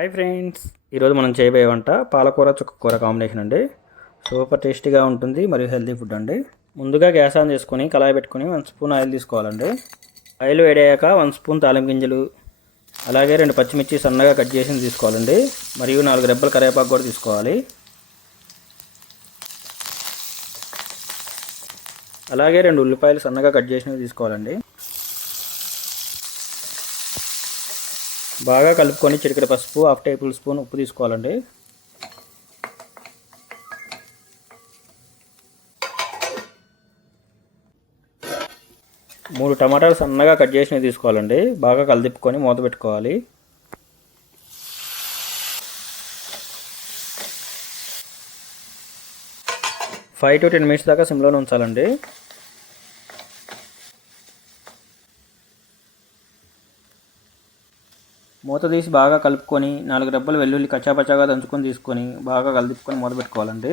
Hi friends, ఈరోజు మనం చేయబోయే వంట పాలకూర చుక్కకూర కాంబినేషన్ అండి. సూపర్ టేస్టీగా ఉంటుంది మరియు హెల్తీ ఫుడ్ అండి. ముందుగా గ్యాస్ ఆన్ చేసుకొని కళాయి పెట్టుకొని 1 స్పూన్ ఆయిల్ తీసుకోవాలండి. ఆయిల్ వేడయ్యాక 1 స్పూన్ తాలింపు గింజలు, అలాగే 2 పచ్చిమిర్చి సన్నగా కట్ చేసి తీసుకోవాలండి. మరియు 4 రెబ్బల కరివేపాకు కూడా తీసుకోవాలి. అలాగే 2 ఉల్లిపాయలు సన్నగా కట్ చేసినవి తీసుకోవాలండి. బాగా కలుపుకొని చిటికెడు పసుపు, 1/2 టేబుల్ స్పూన్ ఉప్పు తీసుకోవాలండి. మూడు టమాటాలు సన్నగా కట్ చేసినవి తీసుకోవాలండి. బాగా కలిదిప్పుకొని మూత పెట్టుకోవాలి. ఫైవ్ టు 10 మినిట్స్ దాకా సిమ్లోనే ఉంచాలండి. మూత తీసి బాగా కలుపుకొని 4 రెబ్బలు వెల్లుల్లి కచ్చాపచ్చాగా దంచుకొని తీసుకొని బాగా కలిపుకొని మూత పెట్టుకోవాలండి.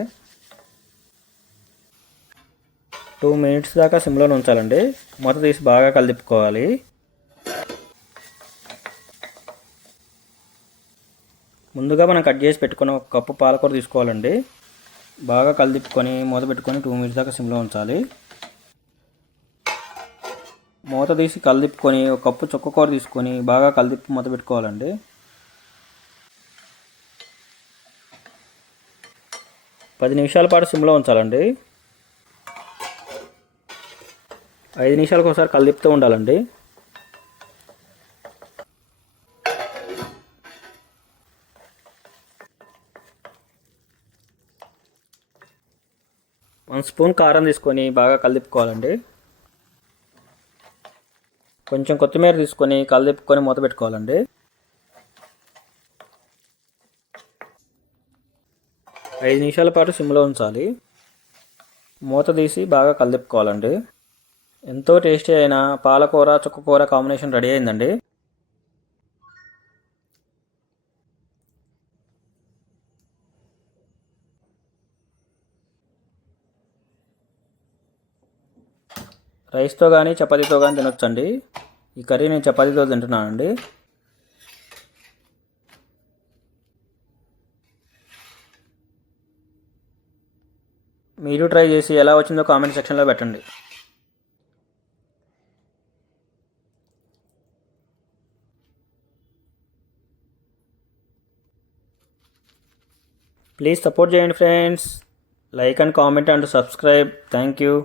2 మినిట్స్ దాకా సిమ్లోనే ఉంచాలండి. మూత తీసి బాగా కలిపుకోవాలి. ముందుగా మనం కట్ చేసి పెట్టుకుని 1 కప్పు పాలకూర తీసుకోవాలండి. బాగా కలిపుకొని మూత పెట్టుకొని 2 మినిట్స్ దాకా సిమ్లో ఉంచాలి. మూత తీసి కలిపుకొని 1 కప్పు చుక్కకూర తీసుకొని బాగా కలిపి మూత పెట్టుకోవాలండి. పది నిమిషాల పాటు సిమ్లో ఉంచాలండి. 5 నిమిషాలకు ఒకసారి కలిపుతూ ఉండాలండి. వన్ స్పూన్ కారం తీసుకొని బాగా కలిపుకోవాలండి. కొంచెం కొత్తిమీర తీసుకొని కలిపుకొని మూత పెట్టుకోవాలండి. 5 నిమిషాల పాటు సిమ్లో ఉంచాలి. మూత తీసి బాగా కలిపుకోవాలండి. ఎంతో టేస్టీ అయిన పాలకూర చుక్కకూర కాంబినేషన్ రెడీ అయిందండి. రైస్తో కానీ చపాతీతో కానీ తినొచ్చండి. ఈ కర్రీ నేను చపాతీతో తింటున్నానండి. మీరు ట్రై చేసి ఎలా వచ్చిందో కామెంట్ సెక్షన్లో పెట్టండి. ప్లీజ్ సపోర్ట్ చేయండి friends. Like and comment and subscribe. Thank you.